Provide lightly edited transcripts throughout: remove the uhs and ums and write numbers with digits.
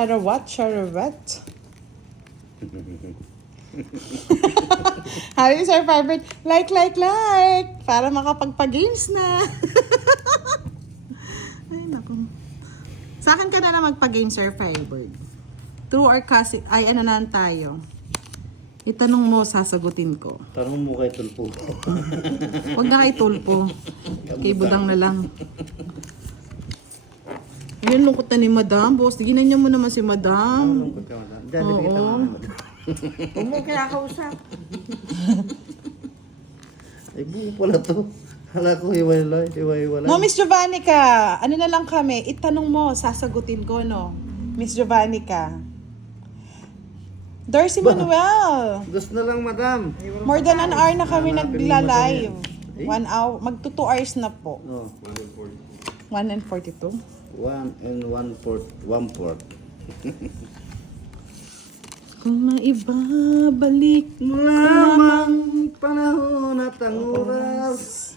Charawat, charawat. Happy Sir Firebird, like. Para makapagpa-games na. Ay, naku. Sa akin ka na magpa-game, Sir Firebird. True or kasi, ay ano na tayo. Itanong mo, sasagutin ko. Tanong mo kay Tulpo. Huwag na kay Tulpo. Kay Budang na lang. Ayun, lungkot na ni Madam. Boss, ginanyan mo naman si Madam. Lungkot ka, madam. Diyan, nakikita mo, madam. Huwag mo kinakausap. Ay, buo pala to. Hala ko, hiwalay. No, Miss Jovannica, ano na lang kami, itanong mo, sasagutin ko, no? Miss Jovannica. Darcy Manuel. Gusto na lang, madam. More than an hour na kami Hanapin mo, nagla-live. madam, 1 hour, magto 2 hours na po. Oh, 1 and 42. 1 and 1/4. Kung maibabalik Lamang panahon at ang oras.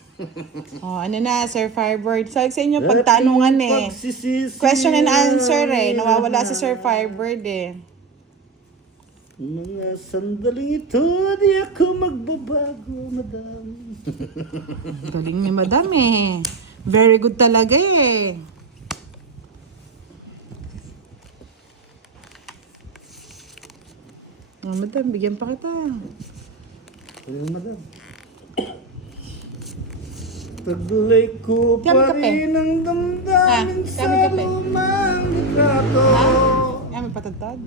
Oh, ano na, Sir Firebird. Sa inyo pagtanungan eh. Pagsisisi Question and answer eh. Nawawala si Sir Firebird eh. Mga sandaling ito, di ako magbabago, madam. Galing ni Madam eh. Very good talaga eh. Oh, Madam, bigyan pa kita. Ano, madam? Taglay ko Kami pa kape. rin ang damdamin sa kami kape. lumang litrato. Ay, may patagtad.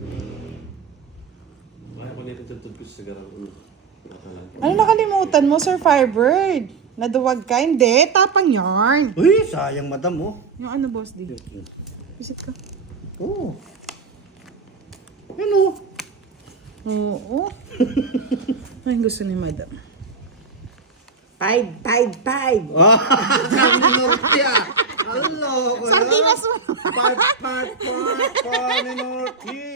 Ano nakalimutan mo, Sir Firebird? Naduwag ka? Hindi, tapang yarn. Uy, sayang, madam, oh. Yung ano, boss, di? Visit ka. Oh. Yan, oh. Oo. Ay, gusto ni Madam. 5. Ah, sabi Norte, ah. Hello, ko Sardinas mo. Pani Norte.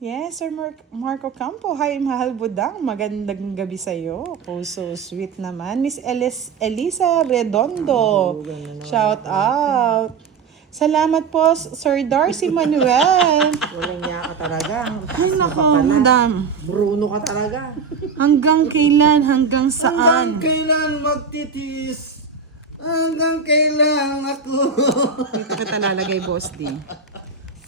Yes, Sir Marco Campo. Hi, mahal budang. Magandang gabi sa'yo. Oh, so sweet naman. Miss Elisa Redondo. Shout out. Salamat po, Sir Darcy Manuel. Walang niya ka talaga. Ang Ay, taas mo nako, pa pala. Madam. Bruno ka talaga. Hanggang kailan? Hanggang saan? Hanggang kailan magtitis? Hanggang kailan ako? Dito kita lalagay, Boss D.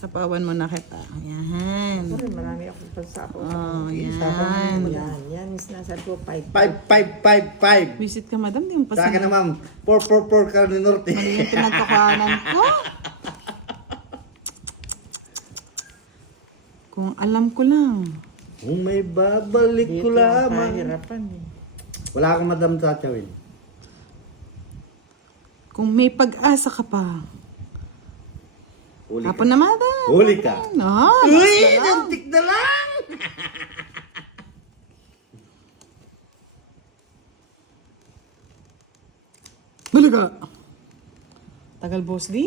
Sapawan mo na kita. Ayan. Sorry, marami akong pagsapon. Oh, yan. Yan, sinasabi ko 5. 5. Visit ka, Madam. Di mo pa Sa akin naman, 4 Pani Norte. Mali yung pinagkukanan ko. Kung alam ko lang. Kung may babalik ko Dito ang lamang. kahirapan eh. Wala akong madam tatawin. Kung may pag-asa ka pa. Uli Hapon na, Madam. Uli ka. No, Uy, nantik na lang! Balaga. Tagal, Boss D.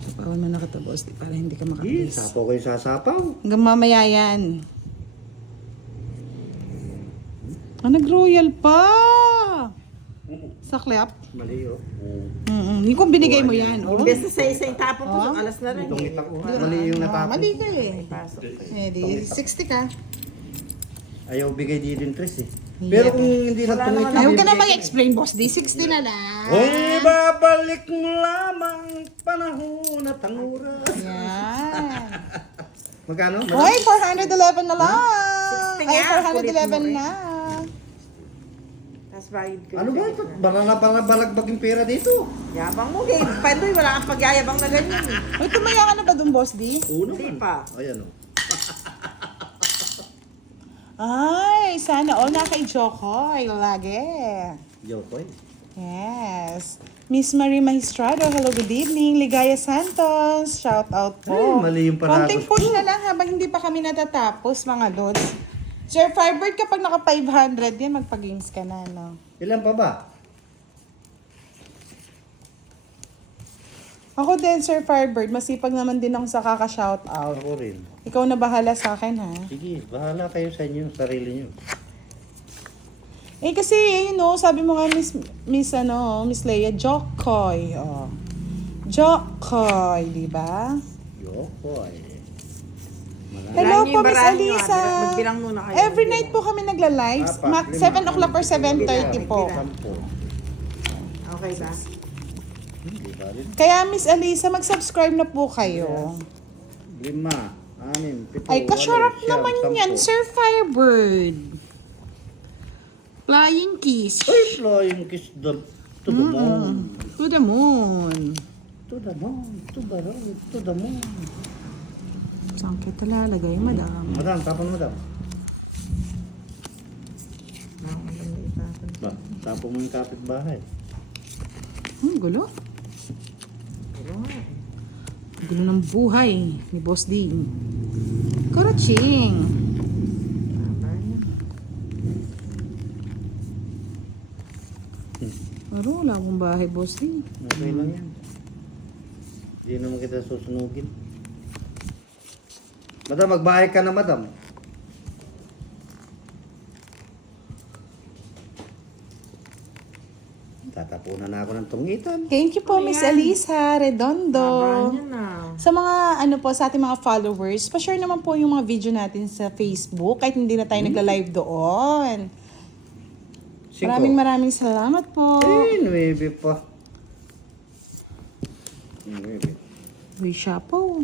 Sapawan mo na kita, Boss D, para hindi ka makapis. Sapaw ko yung sasapaw. Hanggang mamaya yan. Nag-royal pa! Sa clap? Mali, oh. Yung kung binigay mo yan, oh. Imbes na sa isang tapon ko, sa alas na rin. Itong eh. itak ko. Mali yung natapon. Mali ka eh. Pasok ko eh. Eh, di 60 ka. Ayaw bigay di din tres, eh. Yeah. Pero kung hindi na tumit, Ay, huwag ka na mag-explain, Boss D. 60 na lang. kung babalik mo lamang panahon at ang oras. Yan. Magkano? Hoy, 411 na lang. 60 Ay, nga, kulit 411 mo eh. na. Tapos bayad ko. Ano ba ito? Balagbag yung pera dito. Yabang mo, Dave. Pandoy, wala kang pagyayabang na ganyan. Uy, tumaya ka na ba dun, Boss D? Uno Hindi pa. pa. Ayan, oh. Ay, sana all na kay Jokoy lagi. Jokoy. Yes. Miss Marie Magistrado, hello, good evening. Ligaya Santos, shout out po. Ay, mali yung paragos Konting push na lang habang hindi pa kami natatapos, mga lods. Sir Firebird, kapag naka 500 yan, magpa-games ka na, no? Ilan pa ba? Ako din, Sir Firebird. Masipag naman din ako sa kaka-shoutout. Ako rin. Ikaw na bahala sa akin, ha? Sige, bahala kayo sa inyo, sarili nyo. Eh, kasi, sabi mo nga, Miss Leia, Jokoy. Oh. Jokoy, di ba? Yoko ay. Hello Marami, po, Miss marami, Alisa. magbilang muna kayo. Every night po kami nagla-live. 7 o'clock or 7:30 po. 10. Okay ba? Hindi ba rin? Kaya, Miss Alisa, mag-subscribe na po kayo. 5, 6, 7, Ay, kasarap naman yan, Sir Firebird. Flying kiss. Ay, flying kiss to the moon. To the moon. To the moon, to the road, to the moon. Saan kita lalagay, madam? Madam, tapon madam. Ba, tapon mo yung kapitbahay. Gulo. Gulo ng buhay ni Boss Dean. Karaching. Pero wala akong bahay, Boss Dean. Okay lang yan. Hindi naman kita susunugin. Madam, magbahay ka na, madam. Tatapunan na ako ng tungitan. Thank you po, Miss Alisa Redondo. Ayan na. Sa mga sa ating mga followers, pa-share naman po yung mga video natin sa Facebook kahit hindi na tayo nagla-live doon. Maraming salamat po. Eh, 9 pa. 9. Uy, siya po.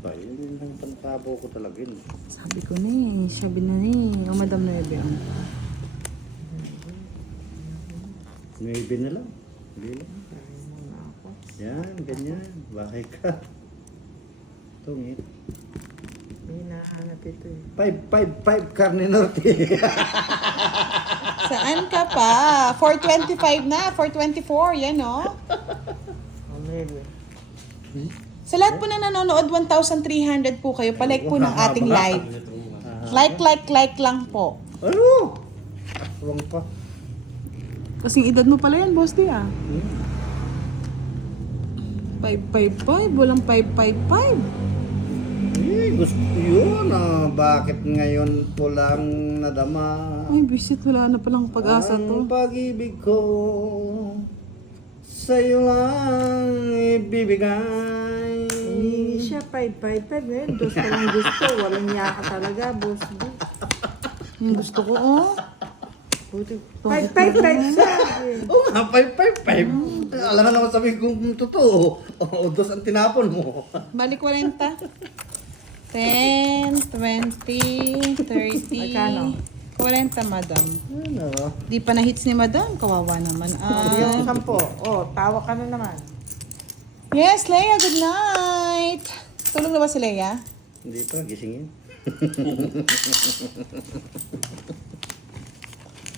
Ba, yun yung pantabo ko talaga yun. Sabi ko na eh. Sabi na O, Madam Nuebe. 9 na lang. Hindi lang. Yan, ganyan. Bahay ka. Tungit. Hindi nahanap ito eh. 555 Carne Norte. Saan ka pa? 425 na. 424. Yan, no? Oh, maybe. Sa lahat po na nanonood, 1,300 po kayo. Palike po ng ating live. Like lang po. Ano? Aswang pa. Kasing edad mo pala yan, Boss D, ah. 555. Walang 555. Eh, gusto ko yun. Bakit ngayon ko lang nadama? Ay, bisit. Wala na palang pag-asa to. Ang pag-ibig ko sa'yo lang ibibigay. Hindi siya 555 ngayon. Dos ka lang gusto. Walang niya ka talaga, boss. Yung gusto ko, oh. 555 siya. Oo nga, 555. Alam na naman sabihin kong totoo. O, dos ang tinapon mo. Balik 40. 10, 20, 30. Magkano? 40, madam. Ano? Di pa na-hits ni madam. Kawawa naman. Yung 10. Oh, tawa ka na naman. Yes, Leia, good night. Tulog na ba si Leia? Hindi pa, gisingin.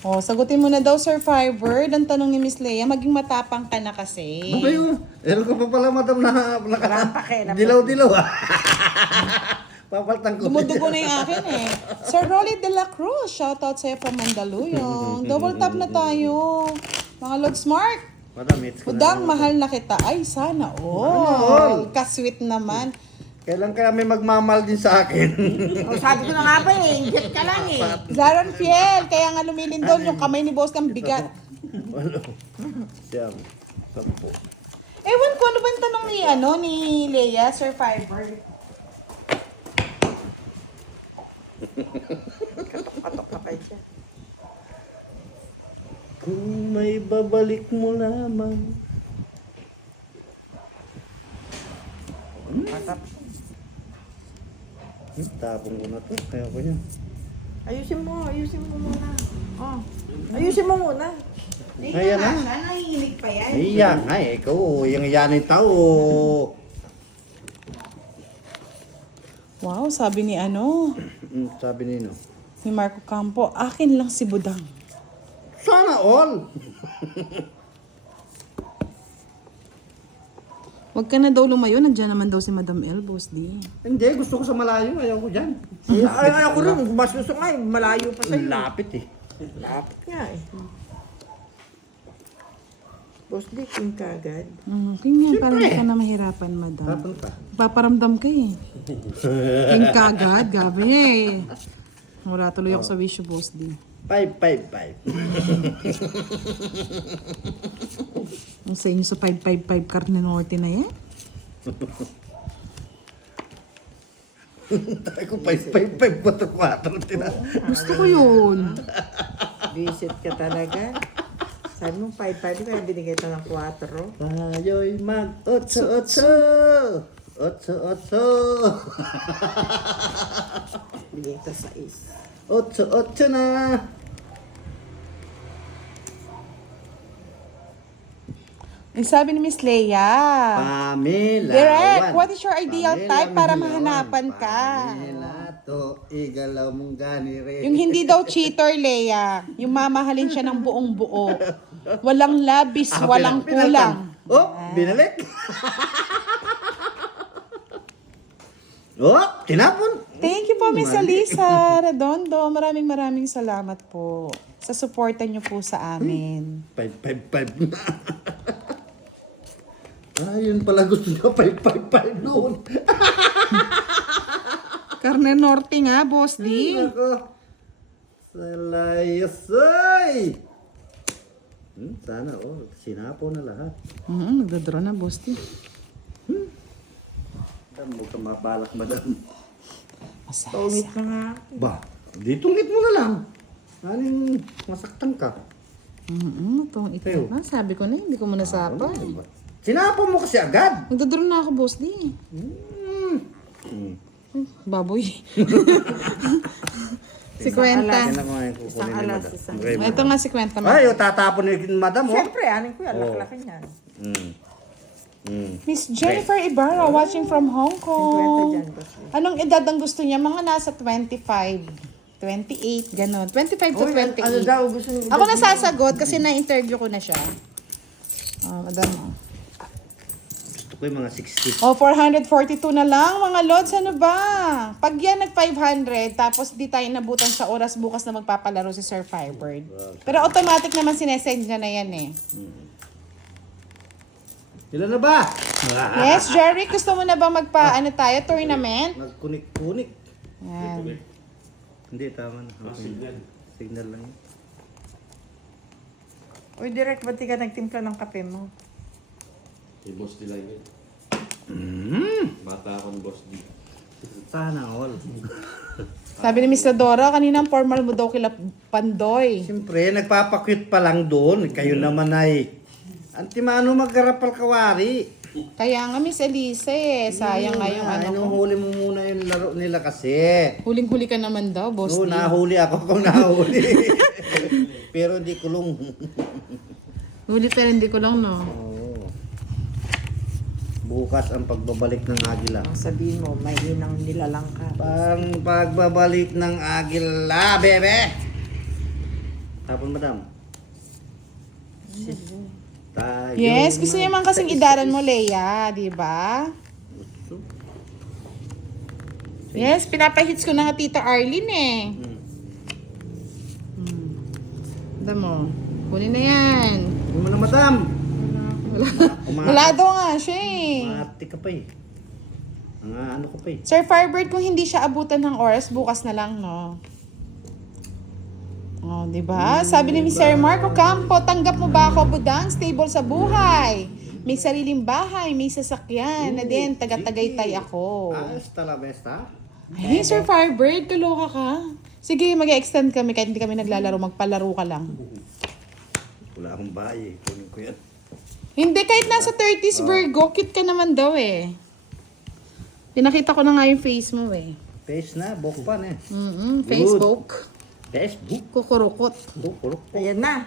Oh, sagutin mo na daw, Sir Firebird. Ang tanong ni Miss Leia, maging matapang ka na kasi. Okay yun. Ewan ko pa pala, madam, na Walang pakialam. dilaw-dilaw ah. Papaltan ko. Dumudugo na yung akin eh. Sir Rolly de la Cruz, shoutout sa'yo from Mandaluyong. Double tap na tayo. Mga Lord Smart. Madam, hits ko na. Udang, mahal na kita. Ay, sana all. Kasweet naman. Kailan kaya may magmamahal din sa akin? Oh, sabi ko na nga ba eh. Inject ka lang eh. Zaron Fiel, kaya nga lumilindol yung kamay ni boss kang bigat. Ano? Siyam. 10. Ewan ko, ano ba yung tanong ni Leia, Sir Firebird? Katok na kayo siya. Kung may babalik mo lamang. Tapong ko na to. Kaya ko yan. Ayusin mo muna. Oh, ayusin mo muna. Ayan na. Nahihinig pa yan. Iyan. Ay, ikaw. Yung yan tao. Wow, sabi ni Sabi nino. ni Marco Campo, akin lang si Budang. Sana all. Huwag ka na daw lumayo, nandiyan naman daw si Madam El, Boss D. Hindi, gusto ko sa malayo. Ayaw ko dyan. Ay, ako rin. Mas gusto nga eh. Malayo pa sa'yo. Lapit eh. Lapit nga eh. Boss Dick, yung kagad. Ganyan, parang hindi ka na mahirapan, madam. Tapon pa. Paparamdam ka eh. King kagad, gabi eh. Wala tuloy ako sa wish, boss di. 555. Ang sa inyo sa 555 Carne Norte na yan. Tayo ko 555 ba ito 4? Gusto ko yun. Visit ka talaga. Sabi mo, 5-5, kaya binigay ito ng 4. Tayo'y mag-8-8. 8-8. Binigay ito sa is. 8-8 na. Ang sabi ni Miss Leia. Pamela. Direk, what is your ideal Pamela type para Milawan. mahanapan ka? Pamela to, igalaw mong gani rin. Yung hindi daw cheater, Leia. Yung mamahalin siya ng buong buo. Walang labis, walang kulang. Oh, binalik. Oh, tinapon. Thank you po, Miss Elisa Redondo. Maraming salamat po sa suporta niyo po sa amin. 555 na. Yun pala gusto niya 555 noon. Carne Norte nga, boss di. Ako. Salayasay. Sana, sinapo na lahat. Nagdadraw na, boss di. Madam, huwag kang mabalak, madam. Tungit na nga. Ba, di tungit mo na lang. Aning masaktan ka. Itong ito. Sabi ko na, hindi ko muna sapa. Sinapo mo kasi agad. Nagdadraw na ako, boss di. Baboy. 50. Isang alas, isang Ito nga 50. Ay, tatapon ni madam, oh. Siyempre, aning ko yan, laklakan yan. Miss Jennifer Ibarra watching from Hong 50 Kong. dyan, boss. Anong edad ang gusto niya? Mga nasa 25, 28, ganon. 25 to 28. Ano daw, gusto niyo? Ako nasasagot kasi na-interview ko na siya. Madam. Gusto ko yung mga 60. 442 na lang mga lods. Ano ba? Pag yan nag-500, tapos di tayo nabutan sa oras bukas na magpapalaro si Sir Firebird. Pero automatic naman sinesend niya na yan eh. Ilan na ba? Yes, Jerry, gusto mo na ba tournament? Nagkunik-kunik. Yan. Hindi, tama na. Signal lang yun. Uy, direct, ba't di ka nagtimpla ng kape mo? Si Boss D lang yun. Bata akong Boss D. Sana all. Sabi ni Mr. Dora, kaninang formal mo daw kila Pandoy. Siyempre, nagpapakyut pa lang doon. Kayo naman ay antimano maggarapal kawari. Kaya nga, Miss Elise, sayang nga yung ano ko. Inuhuli mo muna yung laro nila kasi. Huling-huli ka naman daw, boss. Oo, D. nahuli ako kung nahuli. Pero hindi kulong. Huli pero hindi ko lang, no? Oo. Bukas ang pagbabalik ng agila. Ang sabihin mo, may inang nilalang ka. Pang pagbabalik ng agila, bebe! Tapon, madam. Tayo Yes, gusto niya man kasing idaran mo, Leia, di ba? Yes, pinapahits ko na nga Tita Arlene eh. Alam mo, kunin na yan. Hindi mo na, madam. Wala daw nga siya eh. Maati ka pa eh. Mga ano ka pa eh. Sir Firebird, kung hindi siya abutan ng oras, bukas na lang, no? Oh, di ba? Sabi ni Sir Marco Campo, tanggap mo ba ako, budang, stable sa buhay? May sariling bahay, may sasakyan, na din, taga-tagaytay ako. Hasta la besta. Ay, Sir Firebird, kaloka ka. Sige, mag-extend kami kahit hindi kami naglalaro, magpalaro ka lang. Wala akong bahay eh. Kunin ko yan. Hindi, kahit nasa 30s Virgo, cute ka naman daw eh. Pinakita ko na nga yung face mo eh. Face na, bokpan eh. Facebook. Facebook. Kukurukot. Bukurok. Ayan na.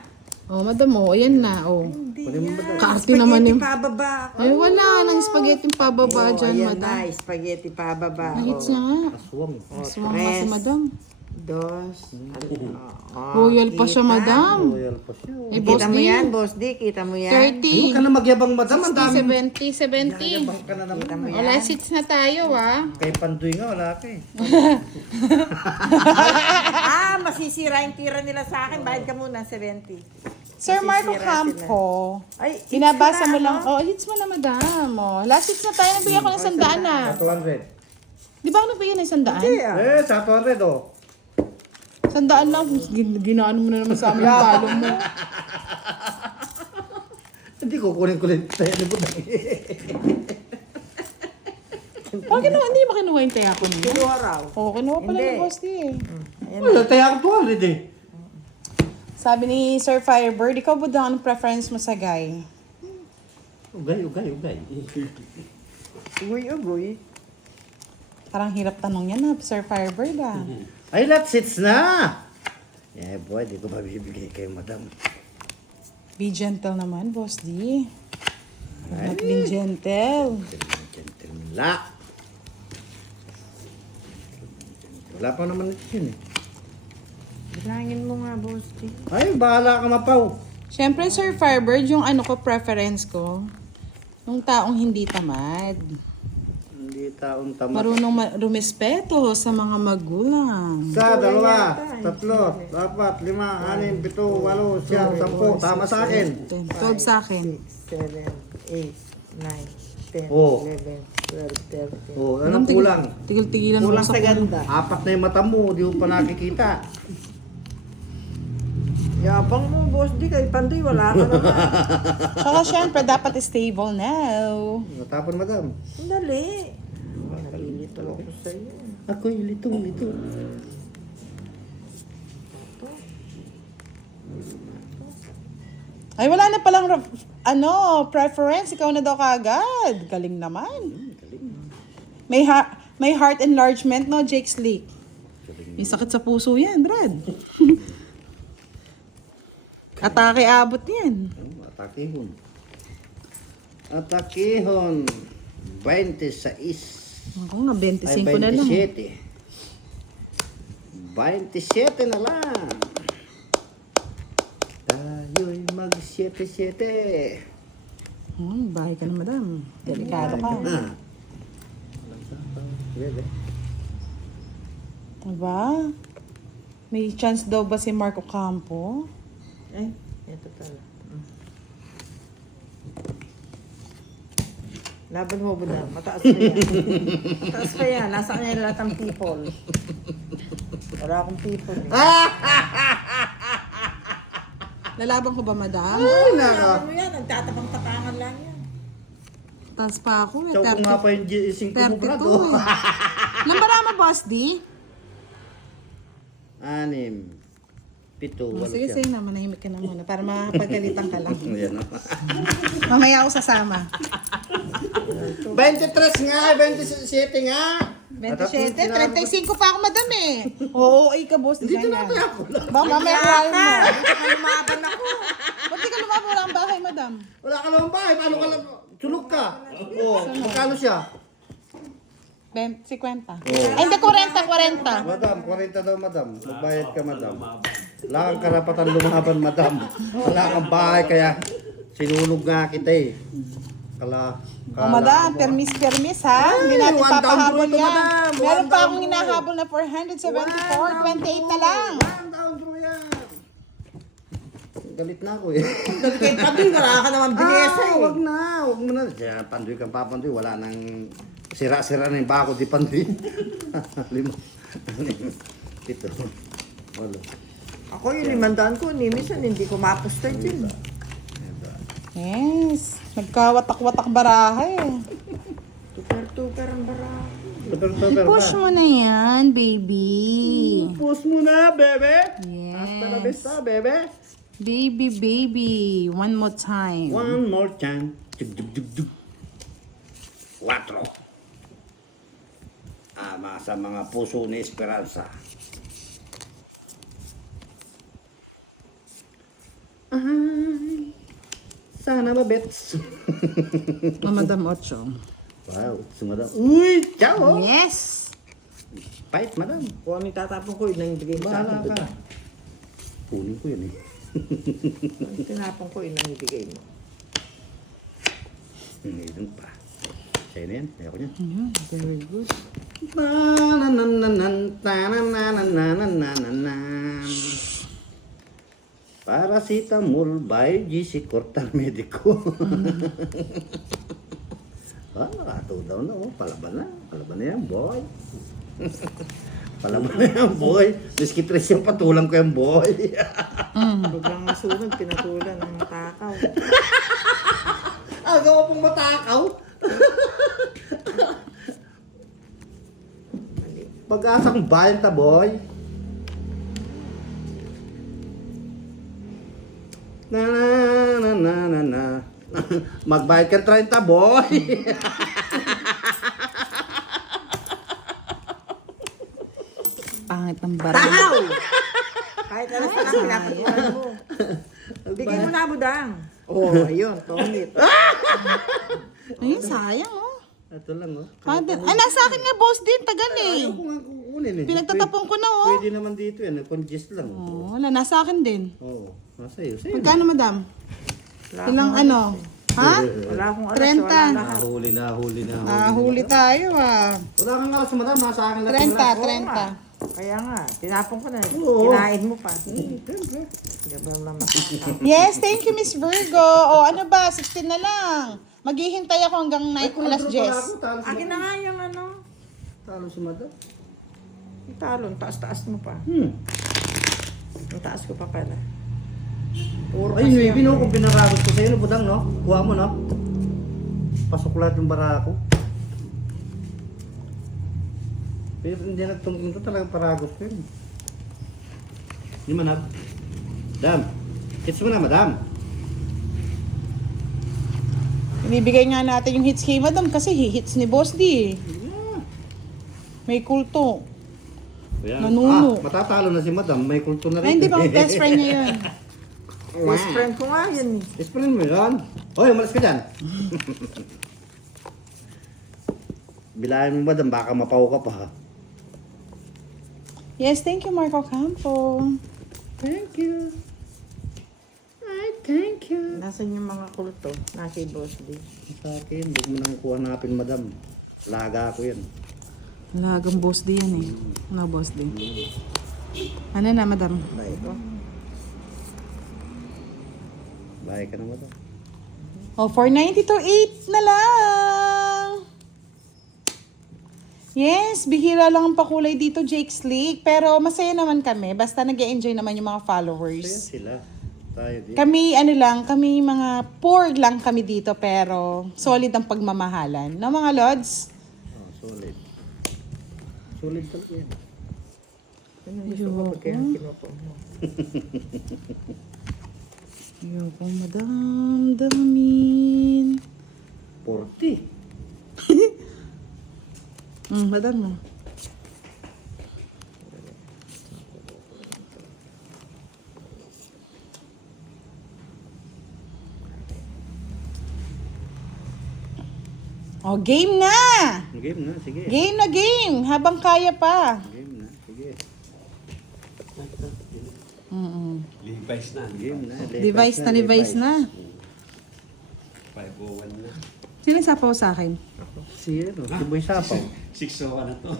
Oh, madam mo, ayan na, oh. Hindi Kunin mo ba daw? Kaarte naman yung... pababa. Ay, wala nang spaghetti pababa dyan, Ayan madam. na, spaghetti pababa. Hits na nga. Aswang. Aswang nga si madam. Dos. Royal pa siya, madam. Royal pa siya. Eh, boss Kita mo D. yan, boss D. Kita mo yan. Huwag ka 30. na magyabang madam. Ang dami. 60, 70, 70. Magyabang ka na naman. Wala seats na tayo, ah. Kay Pandoy nga, wala ka eh. Masisira yung tira nila sa akin. Bayad ka muna, 70. Sir Marco Masisira Campo, Ay, hits binabasa ko mo na, lang. ano? Oh, hits mo na, madam. Oh, last hits na tayo. Nagbigay ako ng 100 na. 200. Di ba ako nagbigay ng 100? Hindi ah. Sa 200 oh. 100 lang. Ginaan mo na naman sa amin yung talo mo. Hindi ko kunin tayo ni Budang. Bakit kinuha? Hindi ba kinuha yung tayako niyo? Kinuha raw. Oo, kinuha pala Hindi. ni Boss D eh. Ayan. Wala, tayo ako 200 eh. Sabi ni Sir Firebird, ikaw ba daw anong preference mo sa guy? Ugay. Ugoy. Parang hirap tanong yan ha, Sir Firebird ah. Ay, let's hits na! Eh, boy, di ko mabibigay kay madam. Be gentle naman, Boss D. Not being gentle. Wala. Wala pa naman ito yun eh. Bilangin mo nga, Boss D. Ay, bahala ka mapaw. Siyempre, Sir Firebird, yung ano ko, preference ko, yung taong hindi tamad. Hindi taong tama. Marunong rumispeto sa mga magulang. Isa, dalawa, tatlo, apat, lima, anim, pito, walo, siyam, sampu. Tama sa akin. 12 sa akin. 7, 8, 9, 10, Oh. 11, 12, 13. Oh, anong kulang? Tigil-tigilan mo Kulang sa sa ganda. Apat na yung mata mo, di mo pa nakikita. Yabang mo, Boss D. Kay Pandoy, wala ka naman. Saka syempre, dapat stable now. Natapon, madam. Dali. Nalilito ako sa'yo. Ako'y lito. Ay, wala na palang, preference. Ikaw na daw kaagad. Galing naman. May heart enlargement, no, Jake Slick? May sakit sa puso yan, Brad. Atake abot yan. Atakihon. Atakihon. 26. Ako nga, 25 Ay, na lang. 27. 27 na lang. Tayo'y mag-7-7. Bahay ka na, madam. Delikado ka. Diba? May chance daw ba si Marco Campo? Ay, ito pala. Laban mo ba na? Mataas pa yan. Mataas pa yan. Nasa kanya lahat ng people. Wala akong people eh. Lalaban ko ba, madam? Ay, naka. Laban mo yan. Nagtatapang-tapangan lang yan. Taas pa ako. Chow ko nga pa yung 5 mo, Brad. 32 eh. Lambara mo, Boss D? 6. 7, 8 Sige, sige na. Manahimik ka na muna para mapagalitan ka lang. Yan. Mamaya ako sasama. 23 nga, 27 nga. 27, 35 pa ako, madam eh. Oo, ay ka, Boss. Dito ganyan. na kaya ako lang. Ba, mamaya kaya mo. Lumaban ako. Ba't di ka lumabo ng bahay, madam? Wala ka naman bahay, paano ka lang? Tulog ka. Oo, magkano siya? 50. Ay, hindi, 40. Madam, 40 daw, madam. Magbayad ka, madam. Wala kang karapatan lumaban, madam. Wala kang bahay, kaya sinulog nga kita eh. Oh, madam, permis ha? Hindi natin one down papahabol draw ito, yan. madam. Meron One pa down akong draw. hinahabol na 474, 28 na lang. One down draw yan. Galit na ako eh. Kay Pandoy, wala ka naman binesa eh. Wag mo na. Diyan, pandoy kang papandoy. Wala nang sira-sira na yung bako di pandoy. 5. 7. 8. Ako yung 500 ko, ni minsan hindi ko mapusta dyan. Yes. Nagkawatak-watak barahe. Tuper-tuper ang barako. Super Push mo na yan, baby. Push mo na, bebe. Hasta la Yes. vista, bebe. Baby. One more time. One more time. Dug, dug, dug, dug. 4. Ama sa mga puso ni Esperanza. Ay, sana ba, bets? Madam Ocho. Wow, sumadam. Uy, ciao! Yes. Fight, madam. Kung ano itatapon ko, yun ang ibigay mo sa Bahala akin. ka. Kunin ko yun eh. Ang tinapon ko, yun ang ibigay mo. Ngayon pa. Sa'yo na yan. Ayoko niyan. Very good. Na-na-na-na-nan, ta-na-na-na-na-na-na-na. Paracetamol by GC Cortal Medico. Nakato daw na. Palaban na. Palaban na yan, boy. Palaban na yan, boy. Miski tres yung patulang ko yung boy. Biglang nasunog, pinatulan ng matakaw. Agaw pong matakaw. Pag-asang bayan ta, boy. Na na na na na na. Magbayad ka 30, boy. Pangit ng barang. Takaw! Kahit ano sa lang, pinapatulan mo. Bigay mo na, budang. Ayun, tongit. Ayun, sayang oh. Ito lang, oh. Ay, nasa akin nga boss din, tagal eh. Ayaw ko nga kukunin eh. Pinagtatapon ko na oh. Pwede naman dito yan. Congest lang. Oh, wala, nasa akin din. Oo. Nasa iyo. Sa'yo. Magkano madam? Wala Ilang akong ano? Ha? Wala akong alas, 30. wala lahat. Nahuli. Huli tayo ah. Wala kang alas, madam. Nasa akin lang. 30. Kaya nga, tinapon ko na. Oo. Kinain mo pa. Gabang naman. Yes, thank you Miss Virgo. O ano ba, 16 na lang. Maghihintay ako hanggang night alas 10. Akin na nga yung ano. Talo si madam. Yung talon, taas-taas mo pa. Yung taas ko pa pala. Puro Ay, kasi maybe no, kung pinaragos ko sa'yo, no, budang, no? Kuha mo, no? Pasok lahat yung barako. Pero hindi nagtungking to, talagang paragos ko yun. Hindi manag. Madam, hits mo na, madam. Inibigay nga natin yung hits kay madam kasi hits ni Boss D. May kulto. Ayan. Nanuno. Matatalo na si madam, may kulto na Ay, rin. hindi ba best friend niya yun? Best friend ko nga yun. Explain mo yan. Hoy, umalis ka dyan. Bilayan mo madam, baka mapaw ka pa. Yes, thank you Marco Campo. Thank you. Thank you. Nasaan yung mga kulto? Nasa Boss D. Sa akin, huwag mo nang kuha napin madam. Laga ako yan. Lagang Boss D yan eh. No, Boss D. Ano na, madam? Dahil ko. Bahay ka na madam. Oh, 490 to 8 na lang. Yes, bihira lang ang pakulay dito, Jake Slick. Pero masaya naman kami. Basta nag-enjoy naman yung mga Kaya followers. sila. Tayo din. Kami, ano lang, kami mga poor lang kami dito. Pero solid ang pagmamahalan. No, mga Lods? Oh, solid. Solid talaga yan. Ano yung gusto ko pag kaya kinupong mo? Ayoko, madam, damin. 40. Madam mo. Oh, game na! Game na, sige. Game na game! Habang kaya pa. Game na, sige. Levi's na. Game na. Device na, device na. 501 na. Sino sapaw sa akin? Si ano, si Boy Sapaw. 601 na to.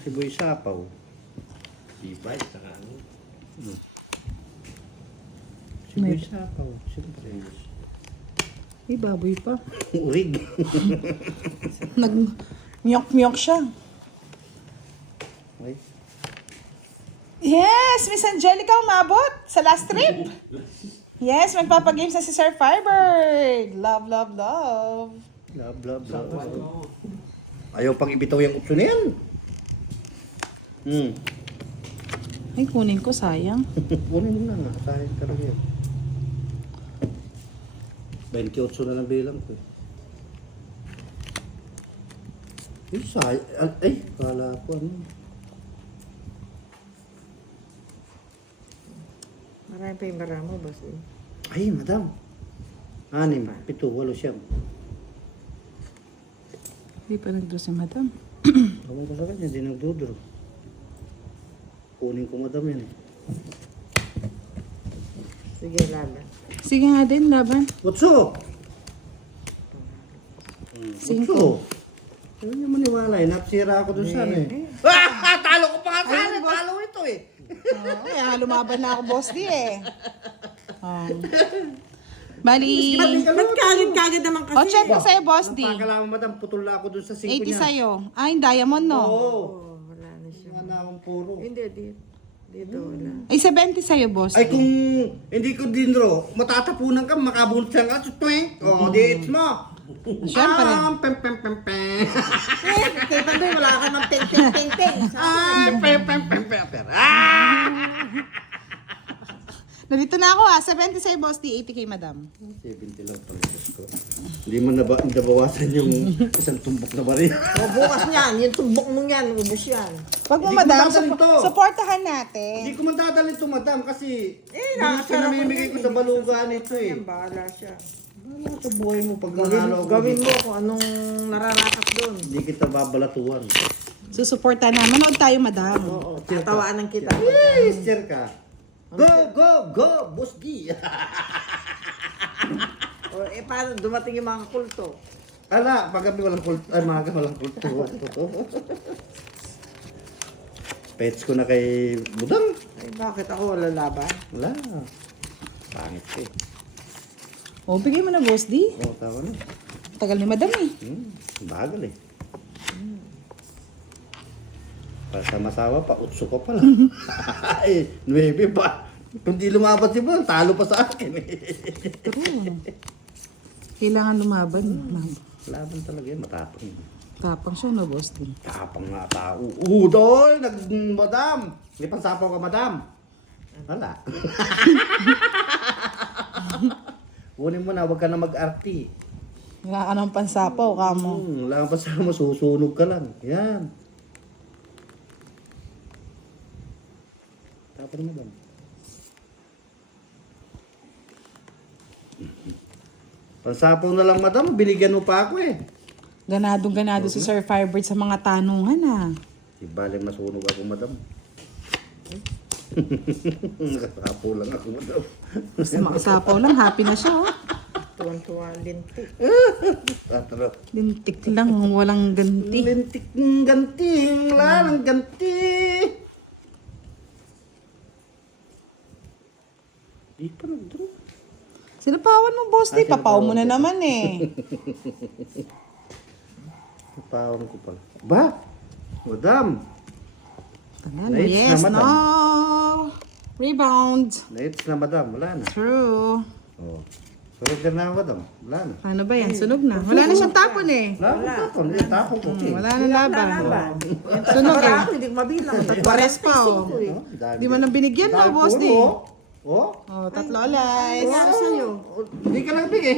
Si Boy Sapaw. Levi's, saka ano. Si Boy Sapaw. Siyempre. May baboy pa. Urig. Nag-myok-myok siya. Okay. Yes! Miss Angelica umabot sa last trip. Yes, magpapagames na si Sir Firebird. Love, love, love. Love, love, love. Ayaw pang ibitaw yung utso na yan. Ay, kunin ko, sayang. Kunin mo na nga. Sayang talaga yan. 28 na lang bilang ko. Ay, kala ko ano. Marami pa yung bara mo, Boss D. Ay, madam. 6, 7, 8 siyam. Hindi pa nagdraw si madam. Tawag ko sa kanya, hindi nagdudro. Kunin ko madam yan eh. Sige, laban. Sige nga din, laban. Utso! Cinco. Utso! Ano niya maniwala eh, napsira ako dun sa ano eh. Talo ko pa nga sana, talo ito eh. Kaya lumaban na ako, Boss D eh. Oh. Bali, Ba't kagad naman kasi? o check ko sa'yo, Boss D. Napakalaman, madam, putol na ako dun sa 5 80 niya. sa'yo. Ah, yung diamond, no? Oo. Oh, wala na siya. Wala na akong puro. Hindi, dito wala. Ay, 70 sa'yo, Boss Ay, D. kung hindi ko dinro, matatapunan ka, makabunot siya ka, twink. O, di it's mo. Siyempre. Pem, pem, pem, pem. Kaya Pandoy, wala ka ng ting. Pem, pem, pem, pem, pem. Ah! Narito na ako, 70 sa'yo, Boss D. 80 kay Madam. 70 lang pala ko. Hindi mo nabawasan yung isang tumbok na baril. O, bukas niyan. Yung tumbok mo yan, ubus yan. Pag mo, Hindi ko Madam, dadalhin to. supportahan natin. Hindi ko man dadalhin to, madam, kasi hindi nakakasarap pinamimigay ko sa balugan ito eh. Yan, bahala siya. Wala sa buhay mo pag nanalo ako. Gawin mo kung anong nararapat doon. Hindi kita babalatuan. Susuportahan naman. Manood tayo, Madam. Oo, tatawaanan kita. Yes, sir ka. Go, Boss D. O, paano dumating yung mga kulto? Ala, paggabi walang kulto. Ay, maga walang kulto. Pets ko na kay Budang. Ay, bakit ako wala laban? Wala. Pangit ko eh. O, bigay mo na, Boss D. Oo, tawa na. Tagal ni Madam eh. Bagal eh. Pasama-sama pa, utso ka pala. Ay, 9 pa. Kung di lumaban si Bon, talo pa sa akin eh. Kailangan lumaban. Ma'am. Laban talaga yun, matapang. Tapang siya, no, Boss D. Tapang nga tao. Udol! Madam! May pansapaw ka, madam. Wala. Kunin mo na, huwag ka na mag-arty. Wala ka ng pansapaw, kamo. Wala kang pasama, susunog ka lang. Yan. Tapos madam. Pansapaw na lang, madam. Binigyan mo pa ako eh. Ganadong-ganado si Sir Firebird sa mga tanungan, ah. Di bale masunog ako, madam. Nakasapaw lang ako, madam. Basta makasapaw lang, happy na siya, oh. Tuwan-tuwa, lintik. Tataro. Lintik lang, walang ganti. Lintik ng ganti. Wala ng ganti. Di pa nag-draw. Sinapawan mo, Boss D. Papaw mo na naman, eh. Napawang ko pala. Ba? Madam. Panalo, Nice yes, na, Madam. no. Rebound. Nights na, madam. Wala na. True. Oh. Sunog ka na, madam. Wala na. Paano ba yan? Sunog na. Wala na siyang tapon, eh. Wala na tapon. Tapon ko. Wala na laban. Laban. Sunog, eh. Ako, hindi ko mabilang. Pares pa, oh. Di mo na binigyan, no, Boss D. Oh? Oh, tatlo ulit. Nangyari sa'yo. Hindi ka lang bigay.